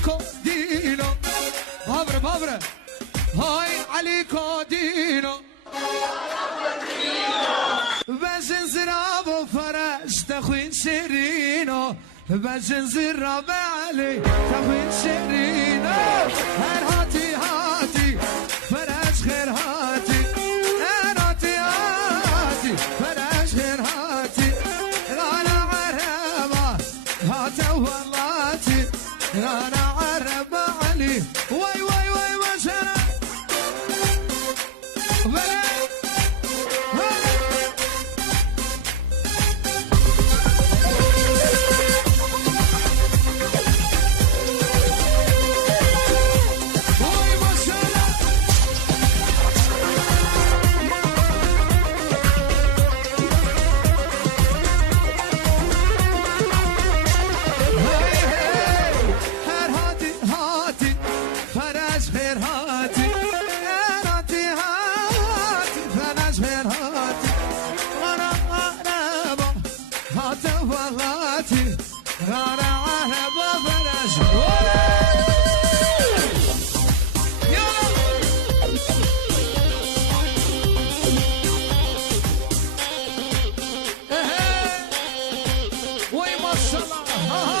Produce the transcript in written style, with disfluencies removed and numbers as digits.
عليكو دينو بابرة هاي عليكو دينو بزنزر ابو فرج تخوين شيرينو بزنزر ابو علي تخوين شيرينو هر هاتي هاتي فرج غير هاتي هر هاتي هاتي فرج غير هاتي غانا عربة هاتا واللاتي غانا عربة علي واي واي واي وشنا وي ما شاء الله